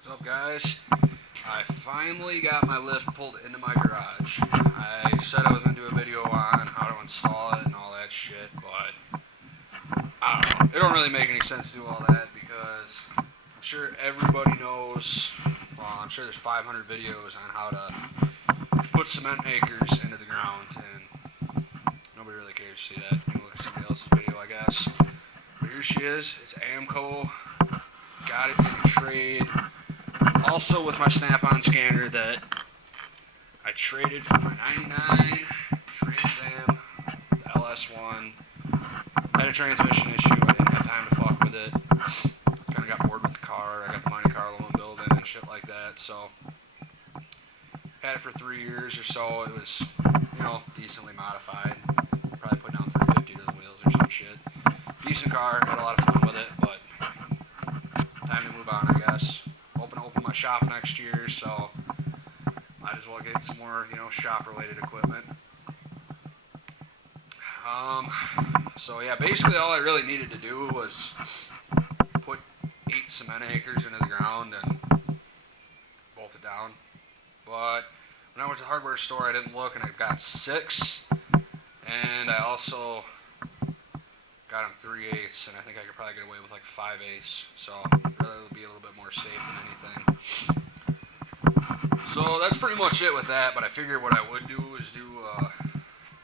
What's up, guys? I finally got my lift pulled into my garage. I said I was going to do a video on how to install it and all that shit, but I don't know. It don't really make any sense to do all that because I'm sure everybody knows, well, I'm sure there's 500 videos on how to put cement acres into the ground, and nobody really cares to see that. You can look at somebody else's video, I guess. But here she is. It's AMCO. Got it in a trade. Also with my snap-on scanner that I traded for my 99 Trans Am, the LS1. Had a transmission issue. I didn't have time to fuck with it. Kind of got bored with the car. I got the Monte Carlo in building and shit like that. So had it for 3 years or so. It was, decently modified. Probably put down 350 to the wheels or some shit. Decent car. Had a lot of fun with it, but time to move on, I guess. Open my shop next year, so might as well get some more, shop-related equipment. So yeah, basically all I really needed to do was put 8 cement acres into the ground and bolt it down. But when I went to the hardware store, I didn't look, and I got 6, and I also got them 3/8, and I think I could probably get away with like 5/8, so really it'll be a little bit more safe than anything. So that's pretty much it with that, but I figured what I would do is do a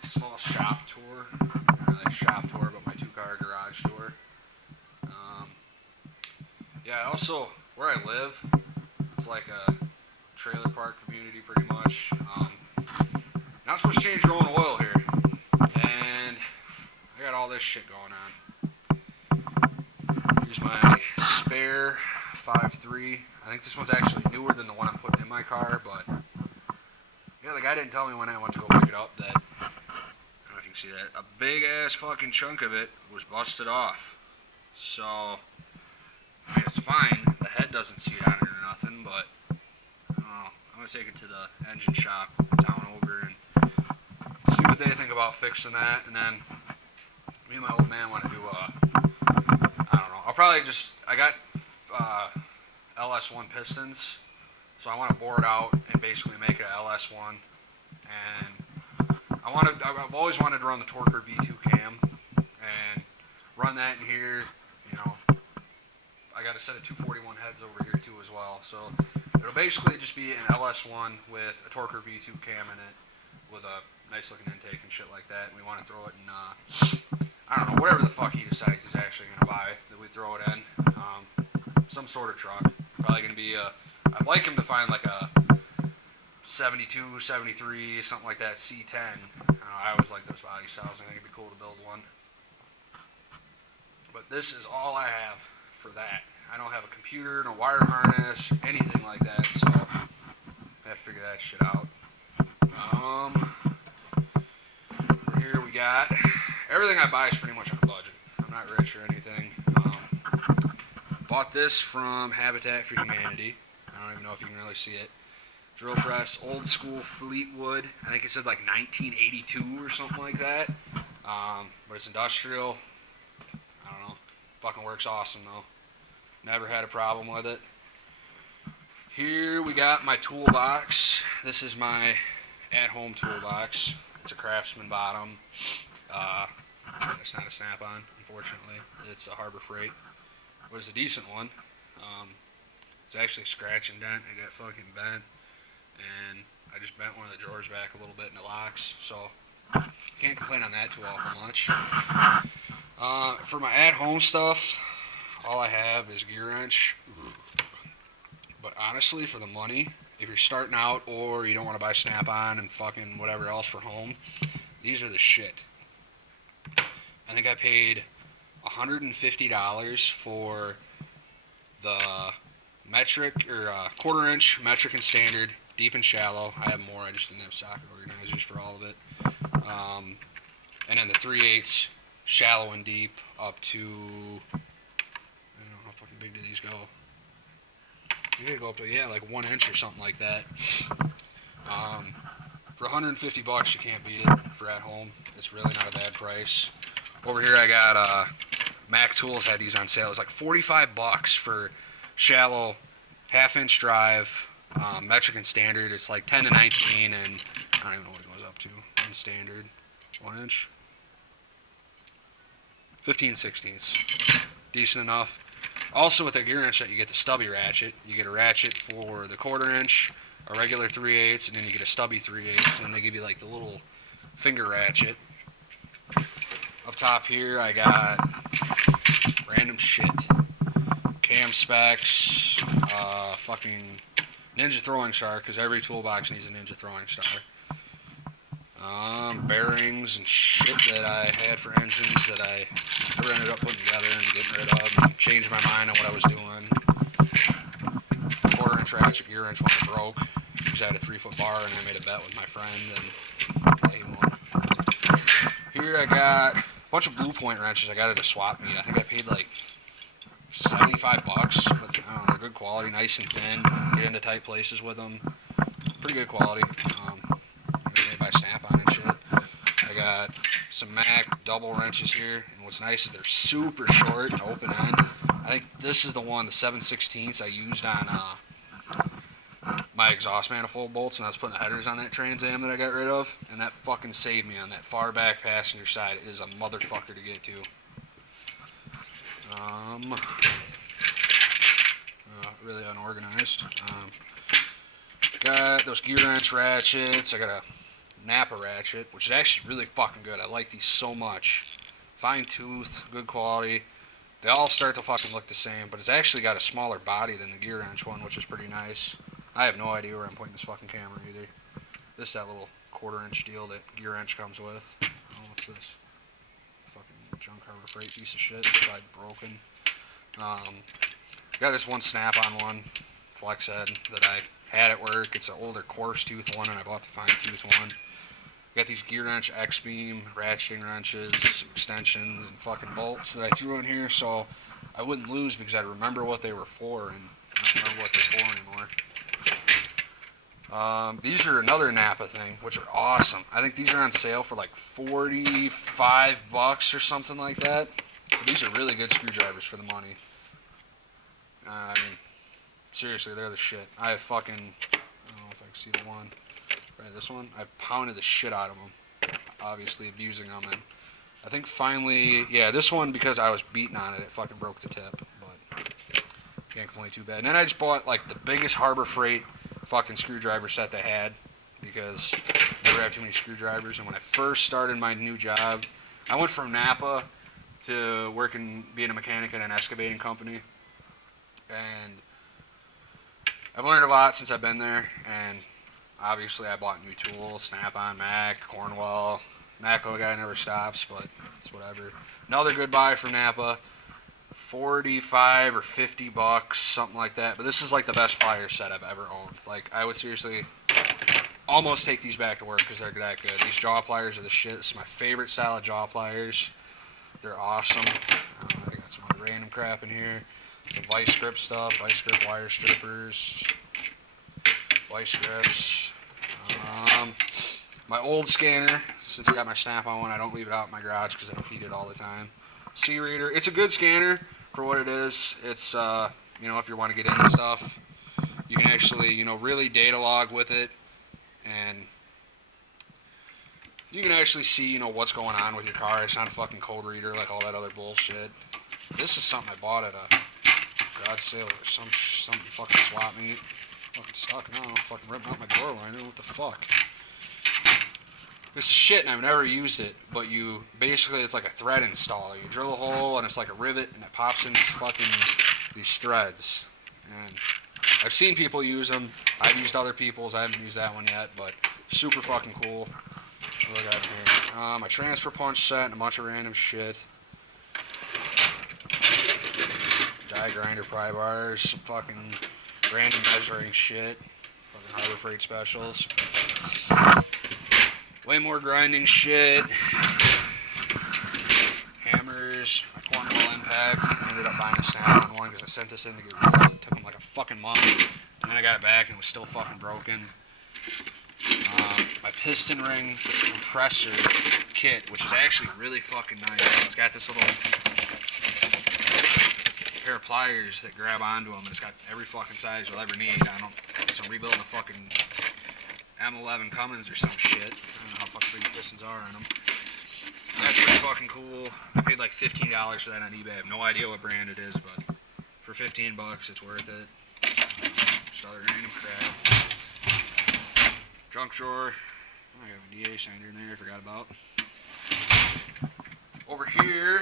small shop tour. Not really a shop tour, but my 2-car garage tour. Yeah, also, where I live, it's like a trailer park community pretty much. Not supposed to change your own oil here, and I got all this shit going on. Here's my spare 5.3. I think this one's actually newer than the one I'm putting in my car, but yeah, the guy didn't tell me when I went to go pick it up that, I don't know if you can see that, a big ass fucking chunk of it was busted off. So, I mean, it's fine. The head doesn't seat on it or nothing, but I don't know. I'm going to take it to the engine shop down over and see what they think about fixing that, and then me and my old man want to do I don't know, I got LS1 pistons, so I want to bore it out and basically make it a LS1, and I've always wanted to run the Torker V2 cam, and run that in here, I got a set of 241 heads over here too as well, so it'll basically just be an LS1 with a Torker V2 cam in it, with a nice looking intake and shit like that, and we want to throw it in, I don't know, whatever the fuck he decides he's actually going to buy, that we throw it in, some sort of truck. Probably going to be I'd like him to find like a 72, 73, something like that, C10. I always like those body styles. I think it'd be cool to build one. But this is all I have for that. I don't have a computer, no wire harness, anything like that, so I have to figure that shit out. Over here we got, everything I buy is pretty much on a budget. I'm not rich or anything. Bought this from Habitat for Humanity. I don't even know if you can really see it. Drill press, old school Fleetwood. I think it said like 1982 or something like that. But it's industrial. I don't know. Fucking works awesome though. Never had a problem with it. Here we got my toolbox. This is my at-home toolbox. It's a Craftsman bottom. It's not a snap-on, unfortunately. It's a Harbor Freight. It was a decent one. It's actually a scratch and dent. It got fucking bent, and I just bent one of the drawers back a little bit and it locks, so can't complain on that too awful much. For my at-home stuff, all I have is gear wrench. But honestly, for the money, if you're starting out or you don't want to buy snap-on and fucking whatever else for home, these are the shit. I think I paid $150 for the metric or quarter-inch metric and standard, deep and shallow. I have more. I just didn't have socket organizers for all of it. And then the 3/8 shallow and deep up to, I don't know, how fucking big do these go? You gotta go up to, yeah, like 1 inch or something like that. For $150, you can't beat it for at home. It's really not a bad price. Over here I got Mac Tools had these on sale. It's like $45 for shallow half-inch drive, metric and standard. It's like 10 to 19, and I don't even know what it goes up to in standard. 1 inch, 15/16. Decent enough. Also with the gear wrench that you get the stubby ratchet. You get a ratchet for the 1/4 inch, a regular 3/8, and then you get a stubby 3/8, and then they give you like the little finger ratchet. Up top here I got random shit. Cam specs, fucking Ninja throwing star, because every toolbox needs a Ninja throwing star. Bearings and shit that I had for engines that I never ended up putting together and getting rid of, and changed my mind on what I was doing. 1/4 inch ratchet gear wrench when it broke, because I had a 3-foot bar and I made a bet with my friend and he won. Here I got a bunch of Blue Point wrenches I got at a swap meet. I think I paid like $75, but I don't know, they're good quality, nice and thin, get into tight places with them. Pretty good quality. Made by Snap-on and shit. I got some Mac double wrenches here, and what's nice is they're super short and open end. I think this is the one, the 7/16 I used on my exhaust manifold bolts when I was putting the headers on that Trans Am that I got rid of, and that fucking saved me on that far back passenger side. It is a motherfucker to get to. Really unorganized. Got those gear wrench ratchets. I got a Napa ratchet, which is actually really fucking good. I like these so much. Fine tooth, good quality. They all start to fucking look the same, but it's actually got a smaller body than the gear wrench one, which is pretty nice. I have no idea where I'm pointing this fucking camera either. This is that little 1/4 inch deal that gear wrench comes with. Oh, what's this? Fucking junk Harbor Freight piece of shit. Side broken. Got this one Snap-on one, flex head, that I had at work. It's an older coarse tooth one, and I bought the fine tooth one. Got these gear wrench X-beam ratcheting wrenches, some extensions, and fucking bolts that I threw in here so I wouldn't lose, because I'd remember what they were for, and I don't remember what they're for anymore. These are another Napa thing, which are awesome. I think these are on sale for like $45 or something like that. But these are really good screwdrivers for the money. I mean, seriously, they're the shit. I have fucking, I don't know if I can see the one. Right, this one, I pounded the shit out of them, obviously abusing them, and I think finally, yeah, this one, because I was beating on it, it fucking broke the tip, but can't complain too bad. And then I just bought like the biggest Harbor Freight fucking screwdriver set they had, because I never have too many screwdrivers. And when I first started my new job, I went from Napa to being a mechanic at an excavating company, and I've learned a lot since I've been there. And obviously I bought new tools, Snap-on, Mac, Cornwell. Macco guy never stops, but it's whatever. Another good buy from Napa, $45 or $50, something like that. But this is like the best pliers set I've ever owned. Like, I would seriously almost take these back to work because they're that good. These jaw pliers are the shit. This is my favorite style of jaw pliers. They're awesome. I got some other random crap in here. Some vice grip stuff, vice grip wire strippers, vice grips. My old scanner, since I got my Snap-on one, I don't leave it out in my garage because I don't heat it all the time. C-Reader, it's a good scanner for what it is. It's, you know, if you want to get into stuff, you can actually, you know, really data log with it, and you can actually see, you know, what's going on with your car. It's not a fucking code reader like all that other bullshit. This is something I bought at a garage sale or some fucking swap meet. Fucking stuck now. Fucking ripping out my door liner. What the fuck? This is shit, and I've never used it, but you basically, it's like a thread installer. You drill a hole, and it's like a rivet, and it pops in these threads. And I've seen people use them. I've used other people's. I haven't used that one yet, but super fucking cool. What do I got here? My transfer punch set and a bunch of random shit. Die grinder pry bars, some fucking random measuring shit. Fucking Harbor Freight specials. Way more grinding shit. Hammers, my Cornwell impact. I ended up buying a Snap-on one because I sent this in to get rid of it. It took them like a fucking month. And then I got it back and it was still fucking broken. My piston ring compressor kit, which is actually really fucking nice. It's got this little pair of pliers that grab onto them, and it's got every fucking size you'll ever need on them. So I'm rebuilding a fucking M11 Cummins or some shit. I don't know how fucking big the pistons are on them. That's pretty fucking cool. I paid like $15 for that on eBay. I have no idea what brand it is, but for 15 bucks, it's worth it. Just other random crap. Junk drawer. I have a DA sander in there I forgot about. Over here,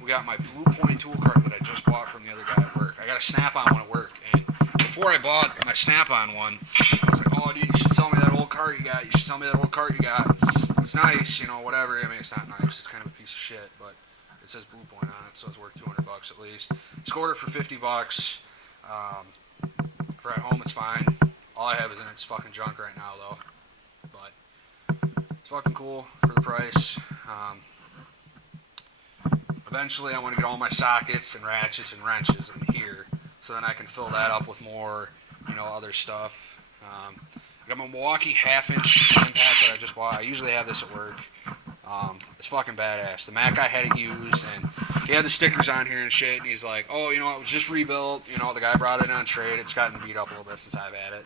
we got my Blue Point tool cart that I just bought from the other guy at work. I got a Snap-on one at work, and before I bought my Snap-on one, I was like, oh, dude, you should sell me that old cart you got. You should sell me that old cart you got. It's nice, you know, whatever. I mean, it's not nice. It's kind of a piece of shit, but it says Blue Point on it, so it's worth 200 bucks at least. Scored it for 50 bucks. For at home, it's fine. All I have is in it's fucking junk right now, though. But it's fucking cool for the price. Eventually, I want to get all my sockets and ratchets and wrenches in here, so then I can fill that up with more, you know, other stuff. I got my Milwaukee half-inch impact that I just bought. I usually have this at work. It's fucking badass. The Mac guy had it used, and he had the stickers on here and shit, and he's like, oh, you know, it was just rebuilt. You know, the guy brought it on trade. It's gotten beat up a little bit since I've had it.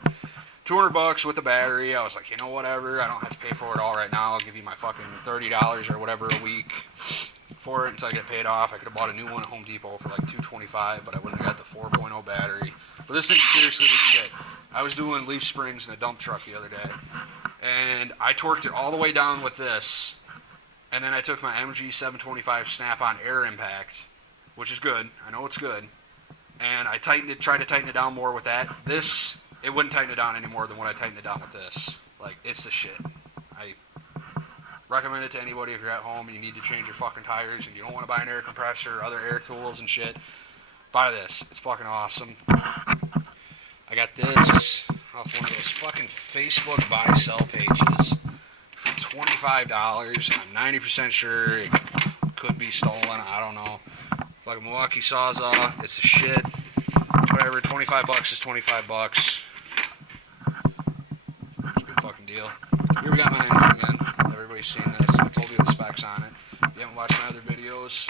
200 bucks with the battery. I was like, you know, whatever. I don't have to pay for it all right now. I'll give you my fucking $30 or whatever a week for it until I get paid off. I could have bought a new one at Home Depot for like $225, but I wouldn't have got the 4.0 battery. But this thing seriously is shit. I was doing leaf springs in a dump truck the other day, and I torqued it all the way down with this, and then I took my MG 725 Snap-on Air Impact, which is good. I know it's good, and I tried to tighten it down more with that. This, it wouldn't tighten it down any more than what I tightened it down with this. Like, it's the shit. I recommend it to anybody if you're at home and you need to change your fucking tires and you don't want to buy an air compressor or other air tools and shit. Buy this. It's fucking awesome. I got this off one of those fucking Facebook buy-sell pages for $25. I'm 90% sure it could be stolen. I don't know. Fucking Milwaukee Sawzall. It's the shit. Whatever. 25 bucks is 25 bucks. It's a good fucking deal. Here we got my engine again. Everybody's seen this. I told you the specs on it. If you haven't watched my other videos.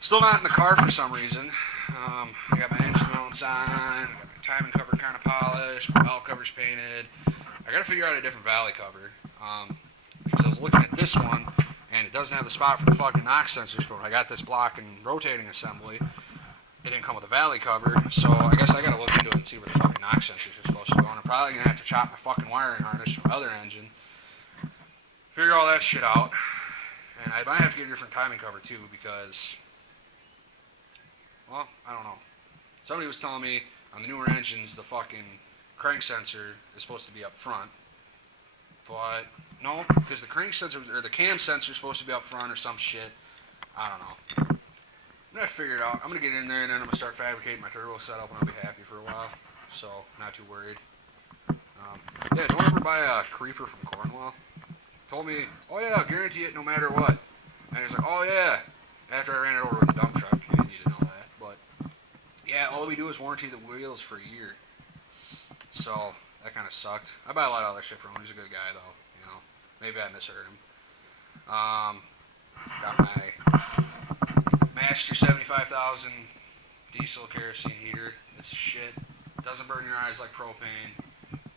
Still not in the car for some reason. I got my engine mounts on. I got my timing cover kind of polished. My valve cover's painted. I gotta figure out a different valley cover. Because I was looking at this one, and it doesn't have the spot for the fucking knock sensors, but when I got this block and rotating assembly, it didn't come with a valley cover, so I guess I gotta look into it and see where the fucking knock sensors are supposed to go. And I'm probably gonna have to chop my fucking wiring harness from my other engine. Figure all that shit out. And I might have to get a different timing cover too, because, well, I don't know. Somebody was telling me on the newer engines the fucking crank sensor is supposed to be up front. But no, because the crank sensor or the cam sensor is supposed to be up front or some shit. I don't know. I'm gonna figure it out. I'm gonna get in there and then I'm gonna start fabricating my turbo setup and I'll be happy for a while. So not too worried. Yeah, don't ever buy a creeper from Cornwall. Told me, oh yeah, I'll guarantee it no matter what. And he's like, oh yeah. After I ran it over with the dump truck, you didn't need to know that. But yeah, all we do is warranty the wheels for a year. So that kind of sucked. I buy a lot of other shit from him. He's a good guy though. You know, maybe I misheard him. Got my Master 75,000 diesel kerosene heater. It's shit. Doesn't burn your eyes like propane.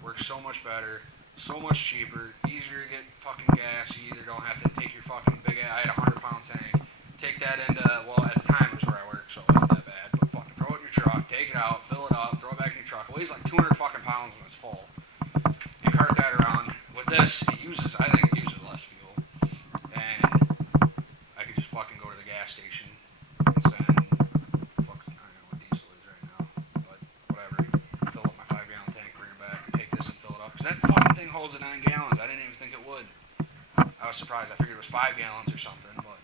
Works so much better. So much cheaper, easier to get fucking gas. You either don't have to take your fucking big ass. I had a 100-pound tank. Take that into, well, at the time it was where I worked, so it wasn't that bad. But fucking throw it in your truck, take it out, fill it up, throw it back in your truck. It weighs like 200 fucking pounds when it's full. You cart that around. With this, I think it uses less fuel. And I could just fucking go to the gas station and spend, fucking, I don't know what diesel is right now, but whatever. Fill up my 5-gallon tank, bring it back, take this and fill it up. Because that fucking thing holds 9 gallons. I didn't even think it would. I was surprised. I figured it was 5 gallons or something, but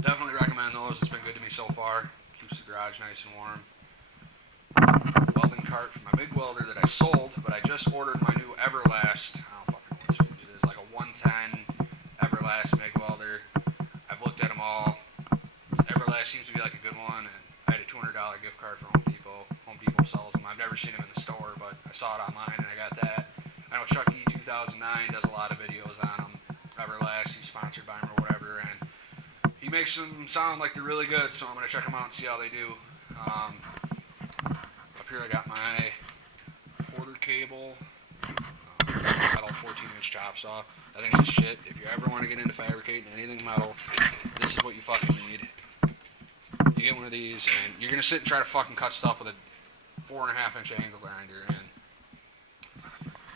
definitely recommend those. It's been good to me so far. Keeps the garage nice and warm. Welding cart for my MIG welder that I sold, but I just ordered my new Everlast. I don't fucking know what series it is. Like a 110 Everlast MIG welder. I've looked at them all. Everlast seems to be like a good one, and I had a $200 gift card from Home Depot. Home Depot sells them. I've never seen them in the store, but I saw it online and I got that. I know Chucky 2009 does a lot of videos on them. Everlast, he's sponsored by him or whatever, and he makes them sound like they're really good, so I'm going to check them out and see how they do. Up here I got my quarter cable, metal 14-inch chop saw. I think it's shit. If you ever want to get into fabricating anything metal, this is what you fucking need. You get one of these, and you're going to sit and try to fucking cut stuff with a 4.5-inch angle grinder, and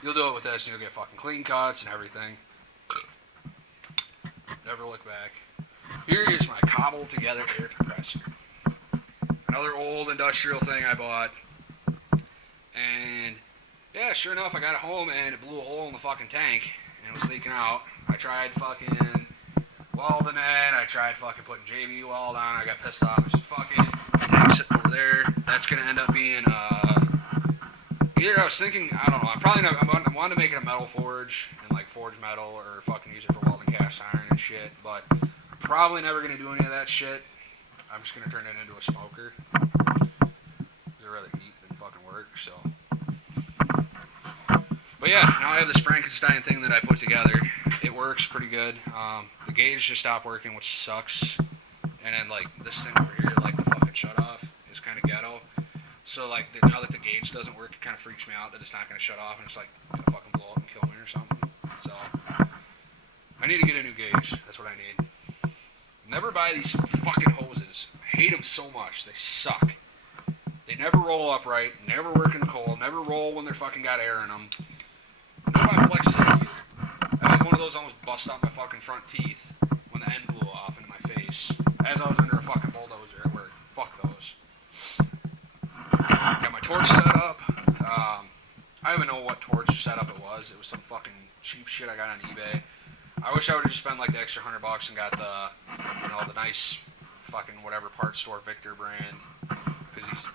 you'll do it with this, and you'll get fucking clean cuts and everything. Never look back. Here is my cobbled together air compressor. Another old industrial thing I bought. And yeah, sure enough, I got it home and it blew a hole in the fucking tank and it was leaking out. I tried fucking welding it. I tried fucking putting JB weld on. I got pissed off. I said, fuck it. The tank's sitting over there. That's gonna end up being either I was thinking, I don't know. I'm probably not. I wanted to make it a metal forge and like forge metal or fucking use it for welding cast iron and shit. But I'm probably never gonna do any of that shit. I'm just gonna turn it into a smoker. Because I'd rather eat than fucking work. So. But yeah, now I have this Frankenstein thing that I put together. It works pretty good. The gauge just stopped working, which sucks. And then like this thing over here, like the fucking shut off, is kind of ghetto. So like now that the gauge doesn't work, it kind of freaks me out that it's not going to shut off and it's like going to fucking blow up and kill me or something. So I need to get a new gauge. That's what I need. Never buy these fucking hoses. I hate them so much. They suck. They never roll up right. Never work in the cold. Never roll when they're fucking got air in them. None of my flexes either. I had one of those almost bust out my fucking front teeth when the end blew off into my face. As I was under a fucking bulldozer at work. Fuck those. Got my torch set up. I don't even know what torch setup it was. It was some fucking cheap shit I got on eBay. I wish I would have just spent like the extra $100 and got the nice fucking whatever parts store Victor brand. Because these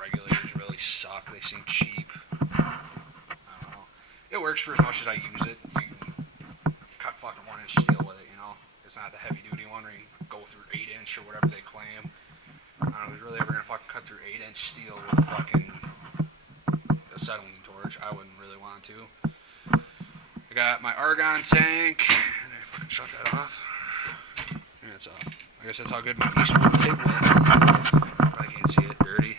regulators really suck. They seem cheap. I don't know. It works for as much as I use it. You can cut fucking 1-inch steel with it, you know. It's not the heavy duty one where you go through 8-inch or whatever they claim. I don't know who's really ever gonna fucking cut through 8-inch steel with a fucking acetylene torch. I wouldn't really want to. I got my Argon Tank. And I fucking shut that off. Yeah, it's off. I guess that's how good my Eastwood tape was. Probably can't see it. Dirty.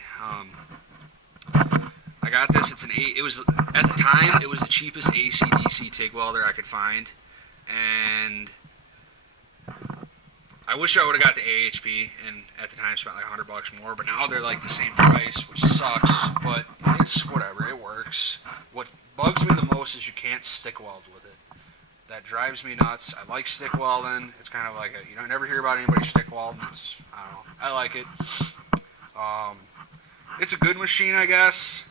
I got this. It's an it was at the time it was the cheapest AC/DC TIG welder I could find, and I wish I would have got the AHP and at the time spent like $100 more. But now they're like the same price, which sucks. But it's whatever. It works. What bugs me the most is you can't stick weld with it. That drives me nuts. I like stick welding. It's kind of like you don't never hear about anybody stick welding. It's I don't know. I like it. It's a good machine, I guess.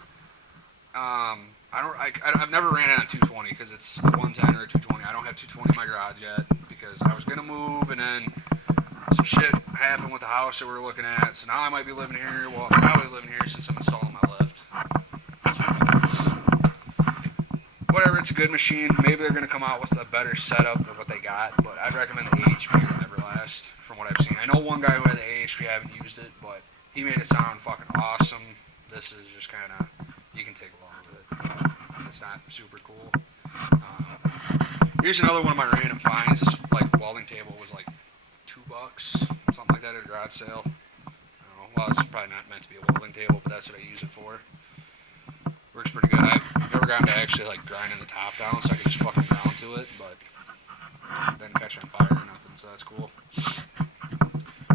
I've never ran it on 220 because it's a 110 or a 220. I don't have 220 in my garage yet because I was gonna move and then some shit happened with the house that we were looking at. So now I might be living here. Well, I'm probably living here since I'm installing my lift. Whatever, it's a good machine. Maybe they're gonna come out with a better setup than what they got, but I'd recommend the AHP or Everlast from what I've seen. I know one guy who had the AHP. I haven't used it, but he made it sound fucking awesome. This is just kind of, you can take along with it. It's not super cool. Here's another one of my random finds. This like welding table was like $2, something like that at a garage sale. I don't know. Well, it's probably not meant to be a welding table, but that's what I use it for. Works pretty good. I've never gotten to actually like grinding the top down, so I can just fucking ground to it, but it didn't catch on fire or nothing, so that's cool.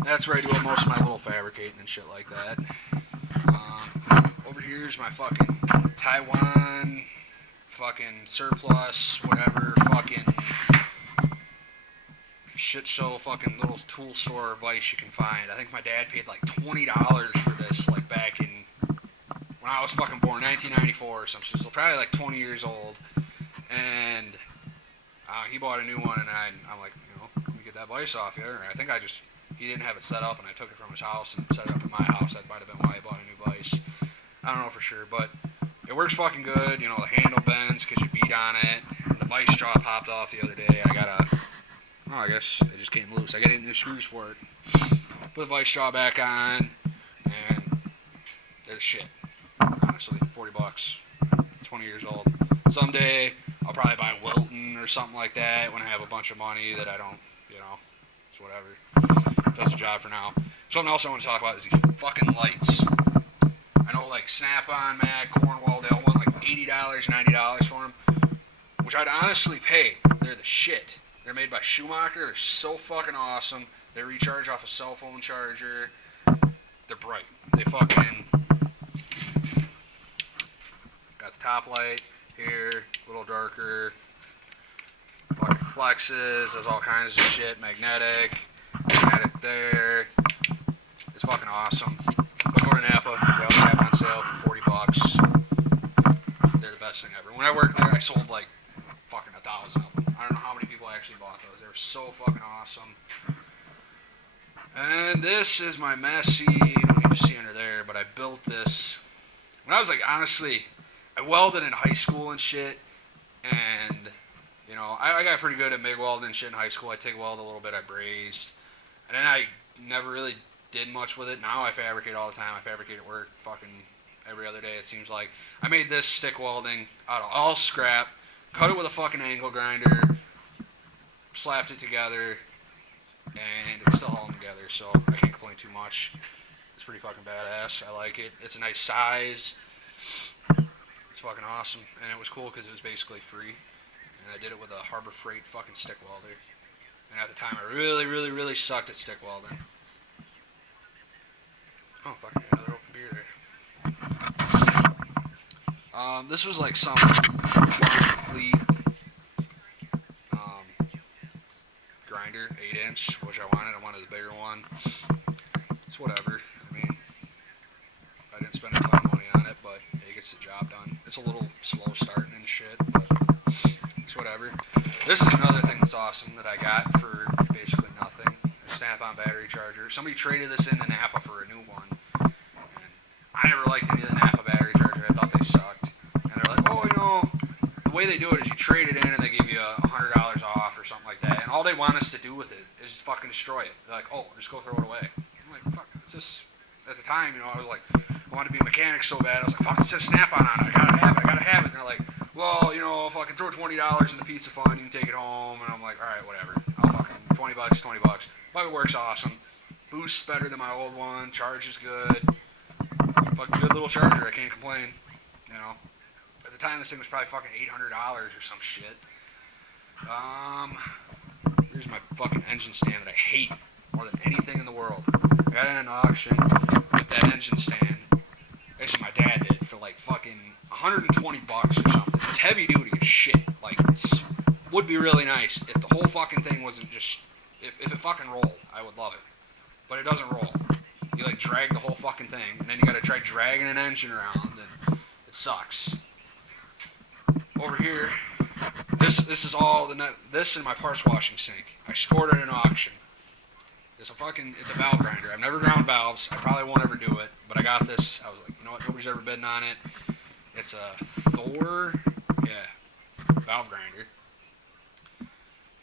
That's where I do most of my little fabricating and shit like that. Over here's my fucking Taiwan fucking surplus, whatever, fucking shit show fucking little tool store vice you can find. I think my dad paid like $20 for this, like back in when I was fucking born, 1994 or something. So probably like 20 years old. And he bought a new one, and I'm like, you know, let me get that vice off you. I think he didn't have it set up, and I took it from his house and set it up at my house. That might have been why he bought a new vice. I don't know for sure, but it works fucking good. You know, the handle bends because you beat on it. The vice straw popped off the other day. I guess it just came loose. I got new screws for it. Put the vice straw back on, and there's shit. Honestly, $40. It's 20 years old. Someday, I'll probably buy Wilton or something like that when I have a bunch of money that I don't, you know, It's whatever. Does the job for now. Something else I want to talk about is these fucking lights. I know, like, Snap-on, Mac, Cornwall, they all want like $80, $90 for them, which I'd honestly pay. They're the shit. They're made by Schumacher. They're so fucking awesome. They recharge off a cell phone charger. They're bright. They fucking got the top light here, a little darker. Fucking flexes. Does all kinds of shit. Magnetic there. It's fucking awesome. But go to Napa. They also have on sale for $40. They're the best thing ever. When I worked there, I sold like fucking 1,000 of them. I don't know how many people actually bought those. They were so fucking awesome. And this is my messy, you don't need to see under there, but I built this. When I was like, honestly, I welded in high school and shit, and, you know, I got pretty good at MIG welding and shit in high school. I TIG weld a little bit, I brazed, and then I never really did much with it. Now I fabricate all the time. I fabricate at work fucking every other day, it seems like. I made this stick welding out of all scrap, cut it with a fucking angle grinder, slapped it together, and it's still holding together, so I can't complain too much. It's pretty fucking badass. I like it. It's a nice size. It's fucking awesome, and it was cool because it was basically free, and I did it with a Harbor Freight fucking stick welder. And at the time, I really sucked at stick welding. Oh, fucking another open beer there. This was like some fleet grinder, 8-inch, which I wanted. I wanted the bigger one. It's whatever. I mean, I didn't spend a ton of money on it, but it gets the job done. It's a little slow starting and shit, but it's whatever. This is another thing that's awesome that I got for basically nothing. A Snap-on battery charger. Somebody traded this in to Napa for a new one. And I never liked any of the Napa battery charger. I thought they sucked. And they're like, oh, you know, the way they do it is you trade it in and they give you $100 off or something like that. And all they want us to do with it is fucking destroy it. They're like, oh, just go throw it away. I'm like, fuck, it's just, at the time, you know, I was like, I wanted to be a mechanic so bad. I was like, fuck, it says Snap-on on it. I gotta have it. And they're like, well, you know, if I can throw $20 in the pizza fund, you can take it home. And I'm like, all right, whatever. I'll fucking, $20. Fucking works awesome. Boosts better than my old one. Charge is good. Fucking good little charger. I can't complain. You know, at the time, this thing was probably fucking $800 or some shit. Here's my fucking engine stand that I hate more than anything in the world. I got it in an auction with that engine stand. Actually, my dad did for like fucking $120 or something. It's heavy duty as shit. Like, it's would be really nice if the whole fucking thing wasn't just, if it fucking rolled, I would love it. But it doesn't roll. You like drag the whole fucking thing, and then you gotta try dragging an engine around, and it sucks. Over here, this is all this and my parts washing sink. I scored it at an auction. It's a valve grinder. I've never ground valves. I probably won't ever do it, but I got this. I was like, you know what? Nobody's ever bidding on it. It's a Thor, valve grinder.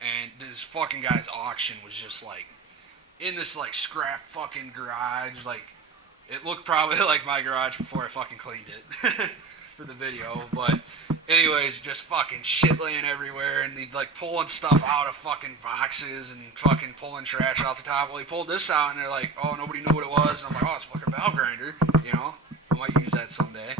And this fucking guy's auction was just like in this like scrap fucking garage. Like it looked probably like my garage before I fucking cleaned it for the video. But anyways, just fucking shit laying everywhere, and he'd like pulling stuff out of fucking boxes and fucking pulling trash off the top. Well, he pulled this out, and they're like, oh, nobody knew what it was. And I'm like, oh, it's a fucking valve grinder, you know. I might use that someday.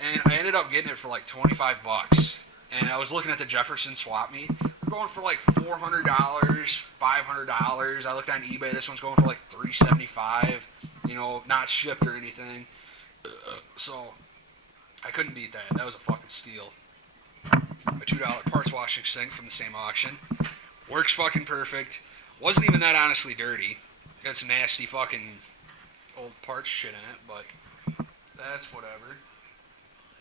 And I ended up getting it for like $25. And I was looking at the Jefferson swap meet. They're going for like $400, $500. I looked on eBay. This one's going for like $375. You know, not shipped or anything. So I couldn't beat that. That was a fucking steal. A $2 parts washing sink from the same auction. Works fucking perfect. Wasn't even that honestly dirty. Got some nasty fucking old parts shit in it, but that's whatever.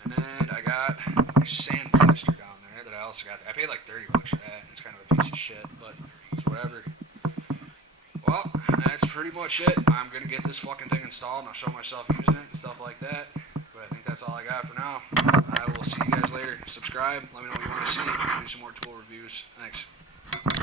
And then I got a sandblaster down there that I also got. I paid like $30 for that. It's kind of a piece of shit, but it's whatever. Well, that's pretty much it. I'm going to get this fucking thing installed and I'll show myself using it and stuff like that. But I think that's all I got for now. I will see you guys later. Subscribe. Let me know what you want to see. Do some more tool reviews. Thanks.